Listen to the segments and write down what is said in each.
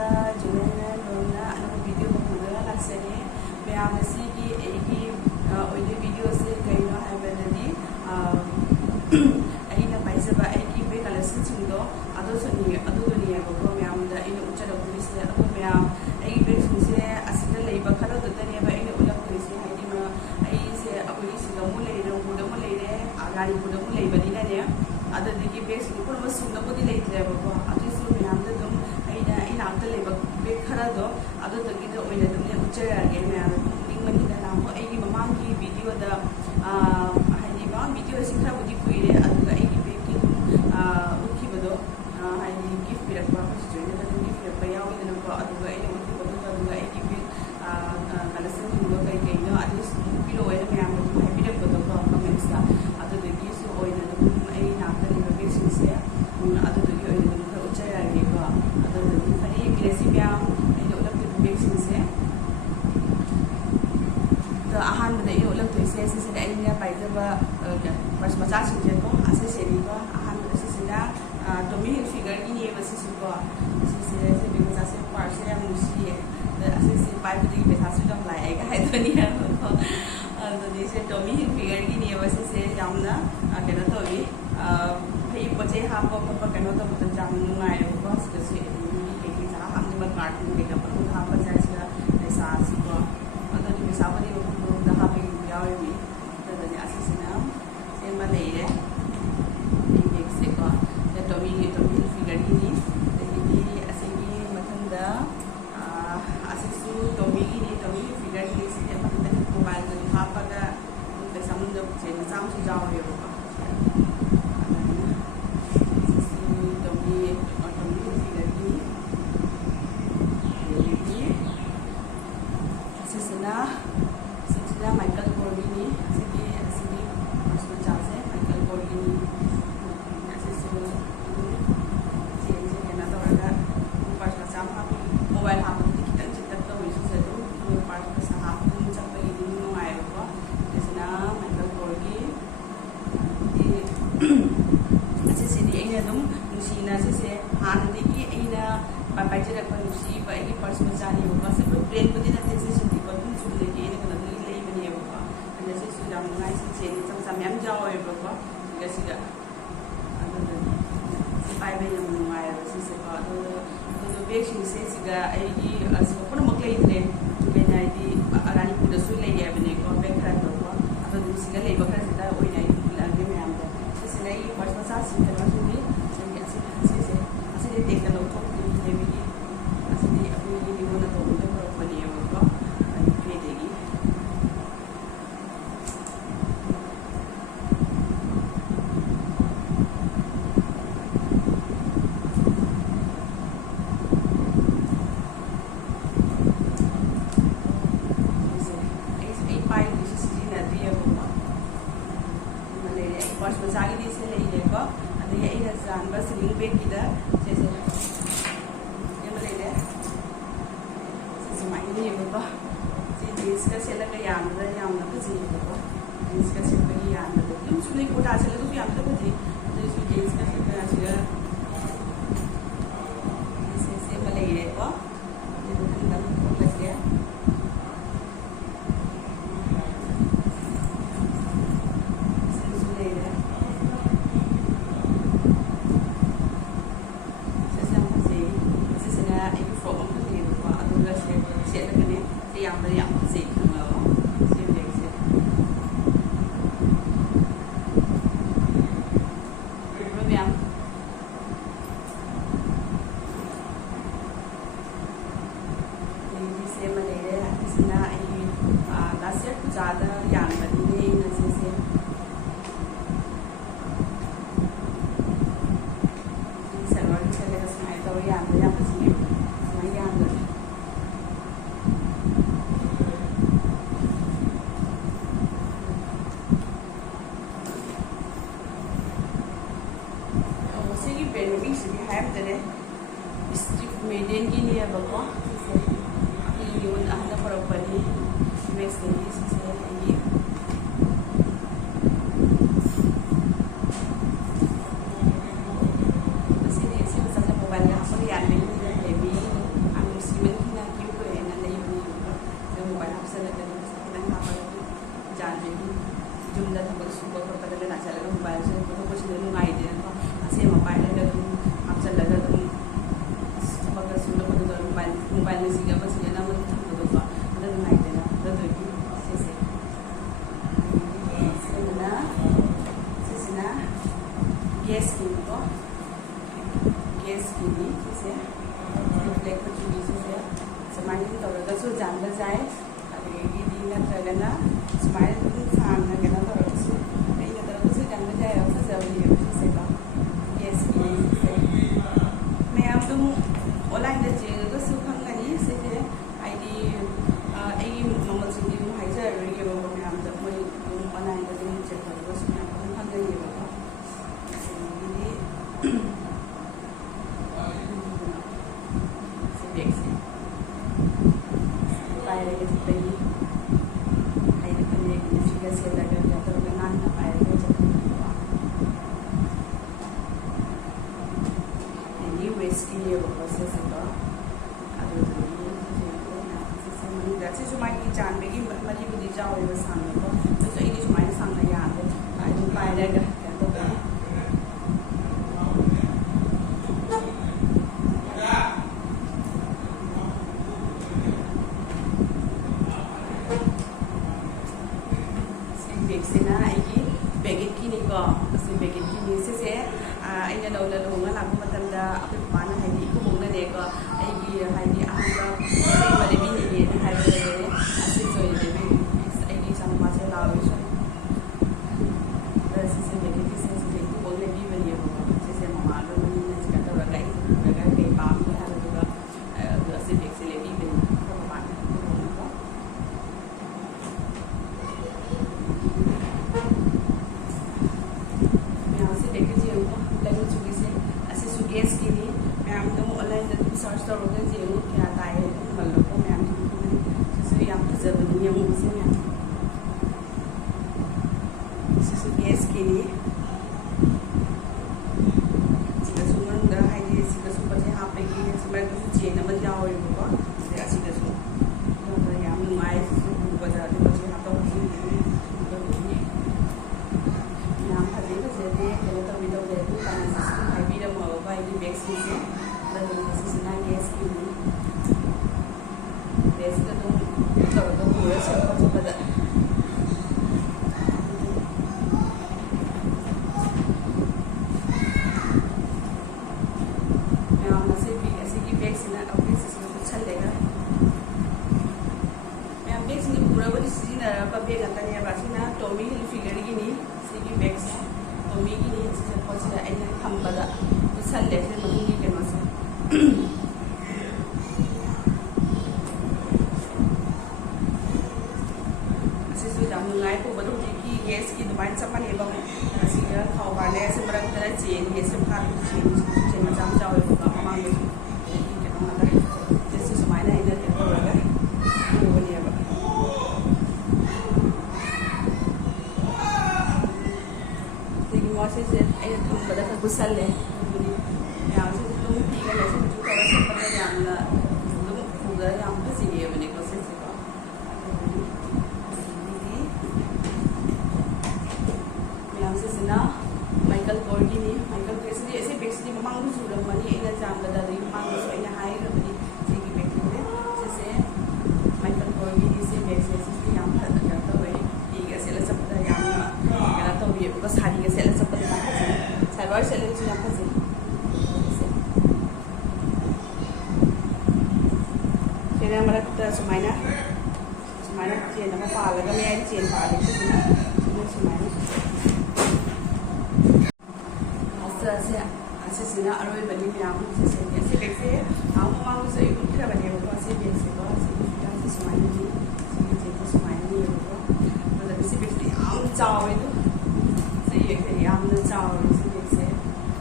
ꯆꯥꯟꯅꯦꯜꯗ ꯖꯨꯂꯦꯟꯅ ꯂꯣꯟꯅ ꯑꯅꯧꯕ ꯚꯤꯗꯤꯑꯣ ꯑꯃ ꯄꯨꯔꯒ ꯂꯥꯛꯆꯔꯦ ꯃꯌꯥꯝ ꯑꯁꯤꯒꯤ ꯑꯩꯒꯤ ꯑꯣꯏꯗꯣꯏ ꯚꯤꯗꯤꯑꯣꯁꯦ ꯀꯩꯅꯣ ꯍꯥꯏꯕꯗꯗꯤ ꯑꯩꯅ ꯄꯥꯏꯖꯕ ꯑꯩꯒꯤ ꯕꯦꯛ ꯀꯂꯦꯛꯁꯟꯁꯤꯡꯗꯣ ꯑꯗꯨꯗꯨꯅꯦꯕꯀꯣ ꯃꯌꯥꯝꯗ ꯑꯩꯅ ꯎꯠꯆꯔꯛꯇꯣꯏꯁꯦ ꯑꯗꯣ ꯃꯌꯥꯝ ꯑꯩꯒꯤ ꯕꯦꯛꯁꯤꯡꯁꯦ ꯑꯁꯤꯗ ꯂꯩꯕ ꯈꯔꯗꯨꯗꯅꯦꯕ ꯑꯩꯅ ꯎꯠꯂꯛꯇꯣꯏꯁꯦ ꯍꯥꯏꯗꯤ ꯑꯩꯁꯦ ꯑꯩꯈꯣꯏꯒꯤ ꯁꯤꯗ ꯑꯃꯨꯛ ꯂꯩꯔꯦ ꯔꯪꯄꯨꯔꯗ ꯑꯃꯨꯛ ꯂꯩꯔꯦ ꯔꯥꯅꯤꯄꯨꯔꯗ ꯑꯃꯨꯛ ꯂꯩꯕꯅꯤꯅꯅꯦ ꯑꯗꯨꯗꯒꯤ ꯕꯦꯛꯁꯤꯡ ꯄꯨꯝꯅꯃꯛ ꯁꯨꯅꯕꯨꯗꯤ ꯂꯩꯇ꯭ꯔꯦꯕꯀꯣ ꯑꯗꯨꯏꯁꯨ ꯃꯌꯥꯝꯗ ꯑꯗꯨꯝ ꯑꯩꯅꯥꯛꯇ ꯂꯩꯕ ꯕꯦꯛ ꯈꯔꯗꯣ ꯑꯗꯨꯗꯒꯤꯗ ꯑꯣꯏꯅ ꯑꯗꯨꯝ ꯎꯠꯆꯔꯛꯑꯒꯦ ꯃꯌꯥꯝꯅ ꯄꯨꯅꯤꯡꯕꯅꯤꯅ ꯅꯍꯥꯟꯃꯨꯛ ꯑꯩꯒꯤ ꯃꯃꯥꯡꯒꯤ ꯚꯤꯗꯤꯑꯣꯗ ꯍꯥꯏꯗꯤ ꯃꯃꯥꯡ ꯚꯤꯗꯤꯑꯣꯁꯤ ꯈꯔꯕꯨꯗꯤ ꯀꯨꯏꯔꯦ ꯑꯗꯨꯒ ꯑꯩꯒꯤ ꯕꯦꯛꯀꯤ ꯑꯗꯨꯝ ꯎꯠꯈꯤꯕꯗꯣ ꯍꯥꯏꯗꯤ ꯒꯤꯐ ꯄꯤꯔꯛꯄ ꯑꯩꯈꯣꯏ ꯁꯤꯁꯇꯔꯅ ꯑꯗꯨꯝ ꯒꯤꯐ ꯄꯤꯔꯛꯄ ꯌꯥꯎꯋꯤꯗꯅꯀꯣ ꯑꯗꯨꯒ ꯑꯩꯅ ꯎꯠꯈꯤꯕꯗꯨꯒ ꯑꯗꯨꯒ ꯑꯩꯒꯤ ꯕꯦꯛ ꯀꯂꯦꯛꯁꯟꯁꯤꯡꯗꯣ ꯀꯩꯅꯣ ꯑꯗꯨꯁꯨ ꯄꯤꯔꯛꯑꯣꯅ ꯃꯌꯥꯝꯅ ꯑꯗꯨꯝ ꯍꯥꯏꯕꯤꯔꯛꯄꯗꯣꯀꯣ ꯀꯃꯦꯟꯠꯁꯇ ꯑꯗꯨꯗꯒꯤꯁꯨ ꯑꯣꯏꯅ ꯑꯗꯨꯝ ꯑꯩ ꯅꯥꯛꯇ ꯂꯩꯕ ꯕꯦꯛꯁꯤꯡꯁꯦ ꯑꯗꯨꯗꯒꯤ ꯑꯣꯏꯅ ꯑꯗꯨꯝ ꯈꯔ ꯎꯠꯆꯔꯛꯑꯒꯦꯀꯣ ꯑꯗꯨꯗꯒꯤ ꯐꯔꯦ ꯌꯦꯡꯕꯤꯔꯁꯤ ꯃꯌꯥꯝ ꯑꯩꯅ ꯎꯠꯂꯛꯇꯣꯏꯕ ꯕꯦꯛꯁꯤꯡꯁꯦ ꯑꯍꯥꯟꯕꯗ ꯑꯩꯅ ꯎꯠꯂꯛꯇꯣꯏꯁꯦ ꯁꯤꯁꯤꯗ ꯑꯩꯅ ꯄꯥꯏꯖꯕ ꯄꯔꯁ ꯃꯆꯥꯁꯤꯡꯁꯦꯀꯣ ꯑꯁꯤꯁꯦꯅꯤꯀꯣ ꯑꯍꯥꯟꯕꯗ ꯁꯤꯁꯤꯅ ꯇꯣꯃꯤ ꯍꯤꯜꯐꯤꯒꯔꯒꯤꯅꯦꯕ ꯁꯤꯁꯨꯀꯣ ꯁꯤꯁꯦ ꯕꯦꯛ ꯃꯆꯥꯁꯦ ꯄꯥꯔꯁꯁꯦ ꯌꯥꯝ ꯅꯨꯡꯁꯤꯌꯦ ꯑꯁꯤꯁꯦ ꯄꯥꯏꯕꯗꯒꯤ ꯄꯩꯁꯥꯁꯨ ꯌꯥꯝ ꯂꯥꯛꯑꯦꯒ ꯍꯥꯏꯗꯣꯏꯅꯦꯕꯀꯣ ꯑꯗꯨꯗꯤ ꯁꯦ ꯇꯣꯃꯤ ꯍꯤꯜꯐꯤꯒꯔꯒꯤꯅꯦꯕ ꯁꯤꯁꯦ ꯌꯥꯝꯅ ꯀꯩꯅꯣ ꯇꯧꯋꯤ ꯐꯩ ꯄꯣꯠ ꯆꯩ ꯍꯥꯞꯄ ꯈꯣꯠꯄ ꯀꯩꯅꯣ ꯇꯧꯕꯗ ꯌꯥꯝ ꯅꯨꯡꯉꯥꯏꯔꯦꯕꯀꯣ ꯁꯤꯗꯁꯨ ꯀꯩꯀꯩ ꯄꯩꯁꯥ ꯍꯥꯞꯅꯤꯡꯕ ꯀꯥꯔꯠꯀꯨꯝꯕ ꯀꯩꯀꯥ ꯃꯅꯨꯡꯗ ꯍꯥꯞꯄꯁꯦ ꯁꯤꯗ ꯄꯩꯁꯥꯁꯤꯀꯣ ꯑꯗꯨꯗꯤ ꯄꯩꯁꯥꯕꯨꯗꯤ ꯃꯅꯨꯡꯗ ꯍꯥꯞꯄꯒꯤ ꯌꯥꯎꯔꯤꯅꯤ ꯑꯗꯨꯗꯅꯤ ꯑꯁꯤꯁꯤꯅ ꯁꯦꯝꯕ ꯂꯩꯔꯦ ꯑꯩ ꯕꯦꯒꯁꯦꯀꯣ ꯇꯣꯃꯤ ꯍꯤꯜꯐꯤꯒꯔꯒꯤꯅꯤ ꯑꯗꯒꯤꯗꯤ ꯑꯁꯤꯒꯤ ꯃꯊꯪꯗ ꯑꯁꯤꯁꯨ ꯇꯣꯃꯤꯒꯤꯅꯤ ꯇꯣꯃꯤ ꯍꯤꯜꯐꯤꯒꯔꯒꯤꯅꯤ ꯁꯤꯗꯤ ꯃꯊꯪꯗ ꯃꯣꯕꯥꯏꯜꯗ ꯍꯥꯞꯄꯒ ꯄꯩꯁꯥ ꯃꯅꯨꯡꯗ ꯆꯦ ꯃꯆꯥ ꯑꯃꯁꯨ ꯌꯥꯎꯔꯦꯕꯀꯣꯇꯣꯃꯤ ꯍꯤꯜꯐꯤꯒꯔꯒꯤꯅꯤ ꯑꯗꯒꯤꯗꯤ ꯑꯁꯤꯁꯤꯅ ꯃꯥꯏꯀꯦꯜ ꯀꯣꯔꯒꯤꯅꯤ ꯑꯁꯤꯒꯤ ꯄꯔꯁ ꯃꯆꯥꯁꯦ ꯃꯥꯏꯀꯦꯜ ꯀꯣꯔꯒꯤꯅꯤ ꯑꯁꯤꯁꯨ ꯆꯦꯟꯁꯦ ꯀꯩꯅꯣ ꯇꯧꯔꯒ ꯄꯔꯁ ꯃꯆꯥ ꯑꯃ ꯍꯥꯞꯄꯤ ꯃꯣꯕꯥꯏꯜ ꯍꯥꯞꯄꯗꯗꯤ ꯈꯤꯇꯪ ꯆꯤꯛꯇꯛ ꯇꯧꯋꯤ ꯁꯤꯁꯦ ꯑꯗꯨꯝ ꯄꯔꯁ ꯄꯩꯁꯥ ꯍꯥꯞꯄ ꯑꯗꯨꯝ ꯆꯠꯄꯒꯤꯗꯤ ꯅꯨꯡꯉꯥꯏꯕꯀꯣ ꯑꯁꯤꯁꯤꯅ ꯃꯥꯏꯀꯦꯜ ꯀꯣꯔꯒꯤ ꯑꯁꯤꯁꯤꯗꯤ ꯑꯩꯅ ꯑꯗꯨꯝ ꯅꯨꯡꯁꯤꯅ ꯁꯤꯁꯦ ꯍꯥꯟꯅꯗꯒꯤ ꯑꯩꯅ ꯄꯥꯏꯖꯔꯛꯄ ꯅꯨꯡꯁꯤꯕ ꯑꯩꯒꯤ ꯄꯔꯁ ꯃꯆꯥꯅꯦꯕꯀꯣ ꯁꯤꯕꯨ ꯕ꯭ꯔꯦꯟꯕꯨꯗꯤ ꯅꯠꯇꯦ ꯁꯤꯁꯤꯗꯤꯀꯣ ꯑꯗꯨꯝ ꯆꯨꯝꯅꯒꯤ ꯑꯩꯅ ꯀꯩꯅꯣꯗꯒꯤ ꯂꯩꯕꯅꯦꯕꯀꯣ ꯑꯗ ꯁꯤꯁꯨ ꯌꯥꯝ ꯅꯨꯡꯉꯥꯏ ꯁꯤ ꯆꯦꯟ ꯃꯆꯥ ꯃꯆꯥ ꯃꯌꯥꯝ ꯌꯥꯎꯋꯦꯕꯀꯣ ꯁꯤꯒ ꯑꯗꯨꯗꯗꯤ ꯁꯤ ꯄꯥꯏꯕ ꯌꯥꯝ ꯅꯨꯡꯉꯥꯏꯑꯕ ꯁꯤꯁꯦꯀꯣ ꯑꯗꯨꯒ ꯕꯦꯒꯁꯤꯡꯁꯦ ꯁꯤꯒ ꯑꯩꯒꯤ ꯁꯤꯒ ꯄꯨꯝꯅꯃꯛ ꯂꯩꯇ꯭ꯔꯦ ꯀꯩꯅꯣ ꯍꯥꯏꯗꯤ ꯔꯥꯅꯤꯄꯨꯔꯗꯁꯨ ꯂꯩ ꯍꯥꯏꯕꯅꯦꯀꯣ ꯕꯦꯒ ꯈꯔꯗꯣꯀꯣ ꯑꯗꯨ ꯁꯤꯒ ꯂꯩꯕ ꯈꯔꯁꯤꯗ ꯑꯣꯏꯅ ꯑꯩ ꯎꯠꯂꯛꯑꯒꯦ ꯃꯌꯥꯝꯗ ꯁꯤꯁꯤꯅ ꯑꯩꯒꯤ ꯄꯔꯁ ꯃꯆꯥꯁꯤꯡ ꯀꯩꯅꯣꯁꯤꯡꯒꯤ ꯑꯁꯤꯗꯤ ꯇꯦꯛꯇ ꯂꯧꯊꯣꯛꯇꯦ ꯂꯩꯕꯒꯤ ꯑꯁꯤꯗꯤ ꯑꯩꯈꯣꯏꯒꯤ ꯃꯤꯉꯣꯟꯗ ꯇꯧꯕꯗ ꯄꯨꯔꯛꯄꯅꯦꯕꯀꯣ ꯀꯩꯗꯒꯤ पॉश मचागी से लेको अदगी अइना जानबा सिलिंग बेग किदा सेसे येमा लेले सेसे माइनी येबको से जींस का सेलगा यामना बजी येबको जींस का सेलगा यामना तुम सुनी कोटा सेलगा तो यामना बजी तो इस जींस का सेलगा आसिगा सेसे मले लेको ये बुकिंग दम को लगे ज़्यादा यान बनी नजर से सलवार चलेगा सुनाई तो यान या बची सुनाई यान बनी उसी की बेनिफिट से भी है तेरे स्ट्रिप मेडियन की नहीं है बको इसे यून ahna parapani US lagi saya lagi sini sih misalnya mobile yang aku lihat ini baby ꯁꯤꯗ ꯅꯨꯡꯉꯥꯏꯗꯦꯅꯀꯣ ꯑꯁꯦꯡꯕ ꯄꯥꯏꯔꯒ ꯑꯗꯨꯝ ꯍꯥꯞꯆꯜꯂꯒ ꯑꯗꯨꯝ ꯊꯕꯛꯀ ꯁꯨꯅꯕꯗꯨꯗ ꯃꯣꯕꯥꯏꯜ ꯃꯦꯁꯤꯡ ꯑꯃ ꯁꯤꯖꯤꯟꯅ ꯑꯃ ꯊꯝꯕꯗꯣꯀꯣ ꯑꯗ ꯅꯨꯡꯉꯥꯏꯗꯦꯅ ꯑꯗꯨꯗꯨꯒꯤ ꯁꯤꯁꯦ ꯁꯤꯁꯤꯅ ꯒꯦꯁꯀꯤꯅꯤꯀꯣ ꯒꯦꯁꯀꯤꯅꯤ ꯁꯤꯁꯦ ꯕ꯭ꯂꯦꯛ ꯃꯆꯨꯒꯤ ꯁꯤꯁꯦ ꯁꯨꯃꯥꯏꯅ ꯇꯧꯔꯒꯁꯨ ꯖꯥꯟꯕ ꯌꯥꯏ ꯑꯗꯒꯤꯗꯤ ꯅꯠꯇ꯭ꯔꯒꯅ ꯁꯨꯃꯥꯏꯅ ꯑꯗꯨꯝ ꯁꯥꯡꯅ ꯀꯩꯅꯣ ꯇꯧꯔꯒꯁꯨ ꯑꯩꯅ ꯇꯧꯔꯒꯁꯨ ꯖꯥꯟꯕ ꯌꯥꯏ ꯐꯖꯕꯅꯦꯕ ꯁꯤꯁꯦꯀꯣ ꯒꯦꯁꯀꯤꯅꯤ ꯁꯤꯁꯦ ꯃꯌꯥꯝ ꯑꯗꯨꯝ ꯑꯣꯟꯂꯥꯏꯟꯗ ꯆꯦꯡꯉꯒꯁꯨ ꯈꯪꯒꯅꯤ ꯁꯤꯁꯦ ꯍꯥꯏꯗꯤ ꯑꯩꯒꯤ ꯃꯃꯜꯁꯤꯡꯗꯤ ꯑꯗꯨꯝ ꯍꯥꯏꯖꯔꯔꯣꯏꯒꯦꯕꯀꯣ ꯃꯌꯥꯝꯗ ꯃꯣꯏ ꯑꯗꯨꯝ ꯑꯣꯟꯂꯥꯏꯟꯗ ꯑꯗꯨꯝ ꯆꯦꯛ ꯇꯧꯔꯒꯁꯨ ꯃꯌꯥꯝ ꯑꯗꯨꯝ ꯈꯪꯒꯅꯤꯕꯀꯣ ꯑꯗꯒꯤꯗꯤ ꯕꯦꯒꯁꯦ पायरेगे चप्पली हाइड करने फिगर से लगा गया तो नान ना पायरेगे चप्पली ये वेस्ट की ये प्रोसेस है तो अभी तो ये जैसे जो माइक की चांद में की मरी बुद्धि जाओ ये बस सामने को तो ये जो माइक सामने यहाँ पे हाइड पायरेगा क्या तो बेगसेना आइगी बेगेट की निको असि बेगेट की नि से आइना लौला लौंगा लाबो मतमदा अखोय पाना हाइदि इखुबोंना नेको आइगी हाइदि आहांगा बले बिनि ने हाइबे ने असि जोइ देबे आइगी सान मासे लावे सो से बेगेट की से इखुबोंले बि बनि से मामा रो मनि ने जिका तो रगाई रगा के पाम को हालो दुगा असि बेगसे ले बि बनि को पाना गेस की नहीं मैम तो ऑनलाइन सर्च तौर जेंगो क्या ताए मल्लो को मैम से याम फजबनी है मुझसे मैम से गेस की नहीं सिगा सुमन दा हाइदि सिगा सुपर से हां पे की समय तो चेन नंबर जाओ ये को से सिगा सु तो याम नुआई से बजा दे बजे हां तो याम फजे से दे केले तो विदो दे तो पानी बाइक बैग्स की से सिना गैस की गैस का तो पूरा सब पता मैं से भी ऐसे की बैग्स ना अपने से कुछ चल लेगा मैं बैग्स नहीं पूरा वो सीजन बैग आता है बाकी ना टॉमी हिलफिगर की नहीं से की बैग्स टॉमी की नहीं से कुछ ऐसे हम बता ꯁꯜꯂꯦ ꯁꯤ ꯃꯅꯨꯡꯒꯤ ꯀꯩꯅꯣꯁꯦ ꯑꯁꯤꯁꯨ ꯌꯥꯝ ꯅꯨꯡꯉꯥꯏ ꯄꯨꯕꯗ ꯍꯧꯖꯤꯛꯀꯤ ꯒꯦꯁꯀꯤ ꯑꯗꯨꯃꯥꯏꯅ ꯆꯞ ꯃꯥꯟꯅꯩꯕ ꯑꯁꯤꯒ ꯊꯥꯎ ꯕꯥꯔꯅꯦ ꯑꯁꯤ ꯃꯔꯛꯇ ꯆꯦꯟꯒꯤ ꯑꯁꯤ ꯐꯥꯕ ꯆꯦꯟ ꯃꯆꯥ ꯃꯆꯥ ꯑꯣꯏꯕꯀꯣ ꯃꯃꯥꯡꯗꯁꯨ ꯀꯩꯅꯣ ꯉꯥꯛꯇ ꯁꯤ ꯁꯨꯃꯥꯏꯅ ꯑꯩꯅ ꯀꯩꯅꯣ ꯇꯧꯔꯒ ꯄꯨꯕꯅꯦꯕ ꯁꯤꯒꯤ ꯃꯣꯏꯁꯤꯁꯦ ꯑꯩꯅ ꯊꯝꯕꯗ ꯈꯔ ꯄꯨꯁꯜꯂꯦ यहाँ से तुम ठीक है वैसे कुछ थोड़ा सा पता जानना तुम पूरा यहाँ पे सीरिये बने को से सिखा यहाँ से सिना माइकल कोर की नहीं माइकल कैसे ऐसे बेक्सी ममांग भी जुड़म मनी इधर जान बता रही ममांग भी सोई ना हाई रबनी सीखी बेक्सी में जैसे माइकल कोर की नहीं से बेक्सी ऐसे यहाँ पे करता हुए ये कैसे ले सकता है यहाँ करता हुए बस हारी कैसे ले सकता है साइबर से ले चुना फंसे Kaya marakta sumaina chien na pala kami ay chien pala sumaina asa sina aroi bali miyam se bekse amu mangu se ikutira bali ko ase bekse ko ase sumaina ji se sumaina ni ko मतलब se bekse am chawe to se ye ke am na chawe se bekse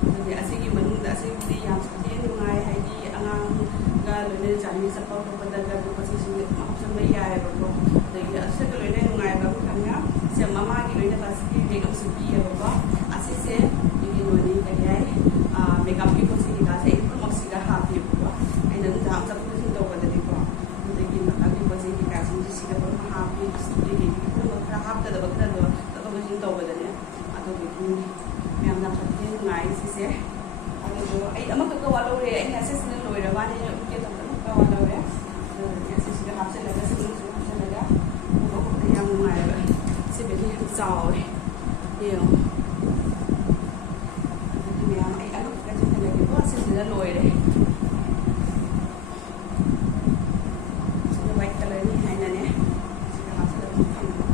तो ase ki manu da ase ki yam se nungai hai di angang लोने जानी सपा को पता कर तो पसी सुन option में आया है बको तो ये अच्छे तो लोने नुआया बको खाना से मामा की लोने बस की मेकअप सुपी है बको ऐसे से ये लोने क्या है मेकअप की कोसी की कासे एक मक्सी का हाथ ये बको आई नंद हम सब कुछ तो बता दे को तो ये मेकअप की कोसी की कासे जिस का पर हाथ ये सुपी की पूरा हाथ का दबक कर दो तो कुछ तो बता दे आ तो देखिए मैं अपना ꯍꯥꯞꯆꯤꯟꯒꯦ ꯇꯧꯕꯗ ꯀꯥꯎꯔꯦ ꯑꯗꯨꯗꯤ ꯑꯁꯤꯁꯤꯒ ꯍꯥꯞꯆꯤꯜꯂꯒ ꯁꯤꯡꯁꯨ ꯍꯥꯞꯆꯤꯜꯂꯒ ꯎꯕ ꯈꯣꯠꯄ ꯌꯥꯝ ꯅꯨꯡꯉꯥꯏꯑꯕ ꯁꯤ ꯕꯦꯒꯁꯤ ꯌꯥꯝ ꯆꯥꯎꯋꯦ ꯌꯦꯡꯉꯣ ꯑꯗꯨꯗꯤ ꯃꯌꯥꯝ ꯑꯩ ꯑꯃꯈꯛꯇ ꯆꯤꯡꯍꯜꯂꯒꯦꯀꯣ ꯁꯤꯁꯤꯗ ꯂꯣꯏꯔꯦ ꯁꯤꯅ ꯋꯥꯏꯠ ꯀꯂꯔꯅꯤ ꯍꯥꯏꯅꯅꯦ ꯁꯤꯗ ꯍꯥꯞꯆꯤꯜꯂꯒ ꯊꯝꯕ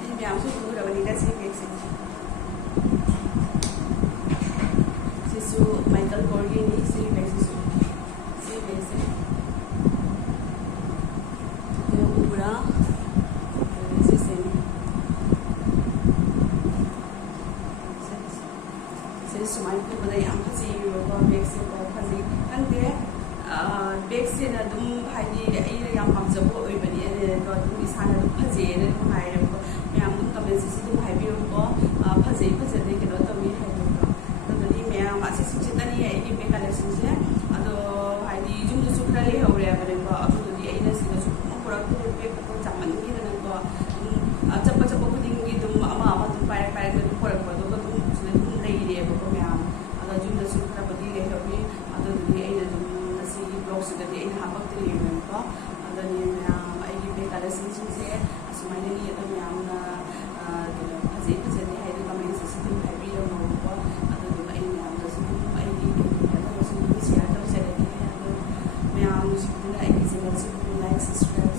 ꯑꯩ ꯃꯌꯥꯝꯁꯨ ꯎꯔꯕꯅꯤꯗ ꯁꯤ ꯕꯦꯒꯁꯦ ꯁꯤꯁꯨ ꯃꯥꯏꯀꯦꯜ ꯀꯣꯔꯒꯤꯅꯤ ꯁꯤ ꯕꯦꯒꯁꯤꯁꯨ ꯁꯤ ꯕꯦꯒꯁꯦ ꯎꯕ꯭ꯔꯥ ꯁꯤꯁꯦ ꯁꯤꯁꯦ ꯁꯨꯃꯥꯏꯅ ꯄꯨꯕꯗ ꯌꯥꯝ ꯐꯖꯩꯌꯦꯕꯀꯣ ꯕꯦꯒꯁꯦꯀꯣ ꯐꯖꯩ ꯈꯪꯗꯦ ꯕꯦꯒꯁꯤꯅ ꯑꯗꯨꯝ ꯍꯥꯏꯗꯤ ꯑꯩꯅ ꯌꯥꯝ ꯄꯥꯝꯖꯕ ꯑꯣꯏꯕꯅꯤ ꯑꯗꯨꯅꯀꯣ ꯑꯗꯨꯝ ꯏꯁꯥꯅ ꯑꯗꯨꯝ ꯐꯖꯩꯌꯦꯅ ꯑꯗꯨꯝ ꯍꯥꯏꯔꯦꯕꯀꯣ ꯃꯌꯥꯝ ꯑꯗꯨꯝ ꯀꯃꯦꯟꯁꯤꯁꯨ ꯑꯗꯨꯝ ꯍꯥꯏꯕꯤꯌꯨꯀꯣ ꯐꯖꯩ ꯐꯖꯗꯦ ꯀꯩꯅꯣ ꯇꯧꯋꯤ ꯍꯥꯏꯕꯀꯣ ꯑꯗꯨꯗꯤ ꯃꯌꯥꯝ ꯑꯁꯤꯁꯤꯡꯁꯤꯇꯅꯤ ꯑꯩꯒꯤ ꯕꯦꯒ ꯀꯂꯦꯛꯁꯟꯁꯦ ꯑꯗꯣ ꯍꯥꯏꯗꯤ ꯌꯨꯝꯗꯁꯨ ꯈꯔ ꯂꯩꯍꯧꯔꯦꯕꯅꯦꯀꯣ ꯑꯗꯨꯗꯤ ꯑꯩꯅ ꯁꯤꯗꯁꯨ ꯄꯨꯔꯛꯇꯦ ꯕꯦꯒꯇꯣ ꯆꯥꯃꯟꯈꯤꯗꯅꯀꯣ ꯆꯠꯄ ꯈꯨꯗꯤꯡꯒꯤ ꯑꯗꯨꯝ ꯑꯃ ꯑꯗꯨꯝ ꯄꯥꯏꯔꯛ ꯑꯗꯨꯝ ꯄꯨꯔꯛꯄ ꯑꯗꯨꯒ ꯑꯗꯨꯝ ꯁꯤꯗ ꯑꯗꯨꯝ ꯂꯩꯔꯦꯕꯀꯣ ꯃꯌꯥꯝ ꯑꯗꯣ ꯌꯨꯝꯗꯁꯨ ꯈꯔꯕꯨꯗꯤ ꯂꯩꯍꯧꯋꯤ ꯑꯗꯨꯗꯨꯗꯤ ꯑꯩꯅ ꯑꯗꯨꯝ ꯉꯁꯤꯒꯤ ꯕ꯭ꯂꯣꯒꯁꯤꯗꯗꯤ ꯑꯩꯅ ꯍꯥꯞꯄꯛꯇ꯭ꯔꯤꯕꯀꯣ ꯑꯗꯨꯅꯤ ꯃꯌꯥꯝ ꯑꯩꯒꯤ ꯕꯦꯒ ꯀꯂꯦꯛꯁꯟꯁꯤꯡꯁꯦ ꯑꯁꯨꯃꯥꯏꯅꯅꯤ ꯑꯗꯨꯝ ꯌꯥꯝꯅ ꯀꯩꯅꯣ ꯐꯖꯩ ꯐꯖꯗꯦ ꯍꯥꯏꯗꯤ ꯀꯃꯦꯟꯁꯤꯁꯨ ꯑꯗꯨꯝ ꯍꯥꯏꯕꯤꯔꯝꯃꯣꯕꯀꯣ ꯑꯗꯨꯗꯨꯒ ꯑꯩ ꯃꯌꯥꯝꯗꯁꯨ ꯑꯗꯨꯝ ꯑꯩꯒꯤ ꯀꯩꯅꯣꯁꯨ ꯑꯗꯨꯝ ꯁꯤꯌꯥꯔ ꯇꯧꯖꯔꯛꯀꯦ ꯑꯗꯣ ꯃꯌꯥꯝ ꯅꯨꯡꯁꯤꯕꯤꯗꯨꯅ ꯑꯩꯒꯤ ꯆꯦꯅꯦꯜꯁꯤꯕꯨ ꯂꯥꯏꯛ ꯁꯕꯁꯀ꯭ꯔꯥꯏꯕ